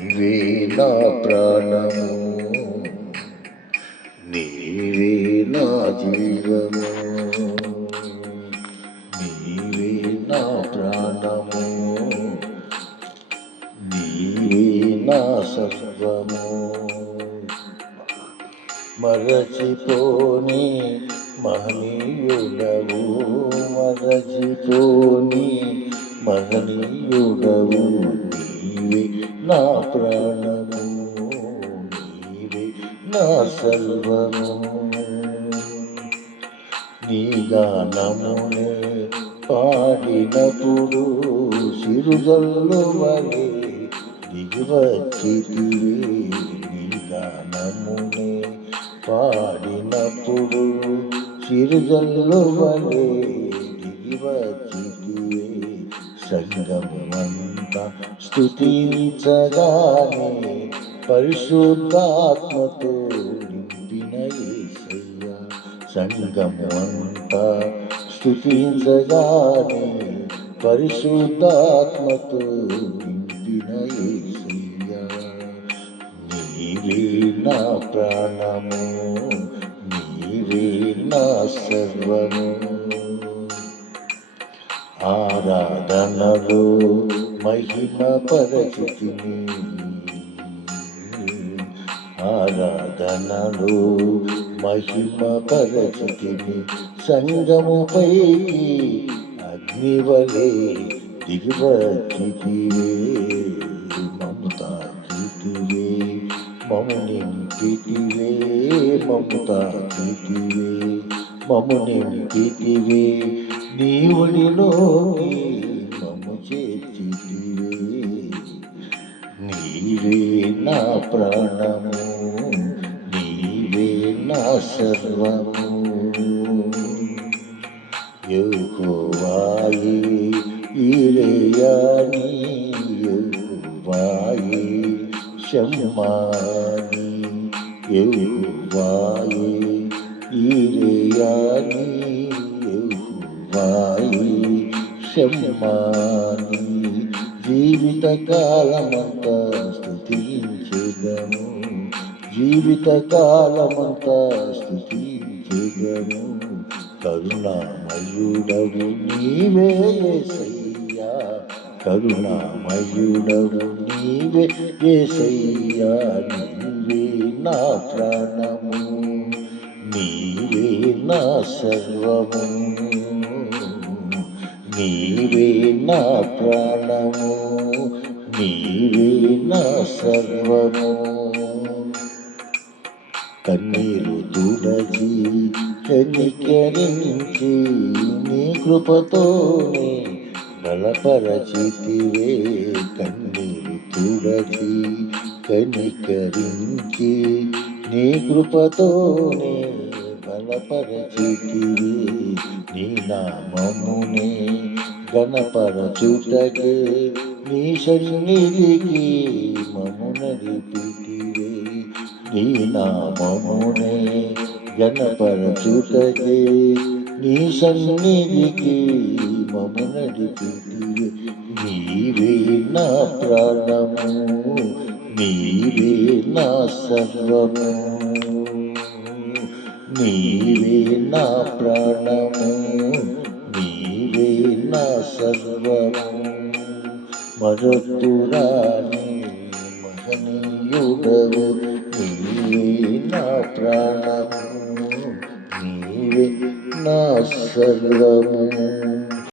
నీవే నా ప్రాణము. నీవే నా జీవము. నీవే నా ప్రాణము. నీవే నా సర్వము. మరచిపోని మహనీయుడవు. మరచిపోని మహనీయుడవు. నీవే నా ప్రాణము నీవే నా సర్వము. నీ గానమునే పాడినప్పుడు సిరుజల్లు వలె దిగివచ్చితివే నీ గానమునే పాడినప్పుడు సిరుజల్లు వలె దిగివచ్చితివే సంగమంతా స్థుతించగానే పరిశుద్ధాత్మతో నింపిన యేసయ్యా సంగమంతా స్థుతించగానే పరిశుద్ధాత్మతో నింపిన యేసయ్యా నీవే నా ప్రాణము నీవే నా సర్వము. ఆరాధనలో మహిమ పరచితిని ఆరాధనలో మహిమ పరచితిని సంగముపై అగ్నివలే దిగువచ్చితివే మమతాచితివే మముని నింపితివే మమతాచితివే మము మముని నీ ఒడిలోకి మము చేతి నా ప్రాణము నీవే నా సర్వము. యెహోవాయే ఇరయాని యెహోవాయే షమ్మాని యెహోవాయే ఇరయాని యెహోవాయే షమ్మాని జీవిత కాలమంతా స్థుతించేదము జీవిత కాలమంతా స్థుతించేదము కరుణామయుడవు నీవే యేసయ్యా కరుణామయుడవు నీవే యేసయ్యా నీవే నా ప్రాణము. నీవే నా సర్వము. నీవే నా ప్రాణము. నీవే నా సర్వము. కన్నీరు తుడచి కనికరించి నీ కృపతో బలపరచితివే. కన్నీరు తుడచి కనికరించి నీ కృపతోనే బలపరచితివే. నీ నామమునే గణపరచుటకే నీ సన్నిధికి మము నడిపితివే నీ నామమునే గణపరచుటకే నీ సన్నిధికి మము నడిపితివే నీవే నా ప్రాణము నీవే నా సర్వము. నీవే నా ప్రాణము నీవే నా సర్వము. మరతురాని మహనీయుడవు నీవే నా ప్రాణము నీవే నా సర్వము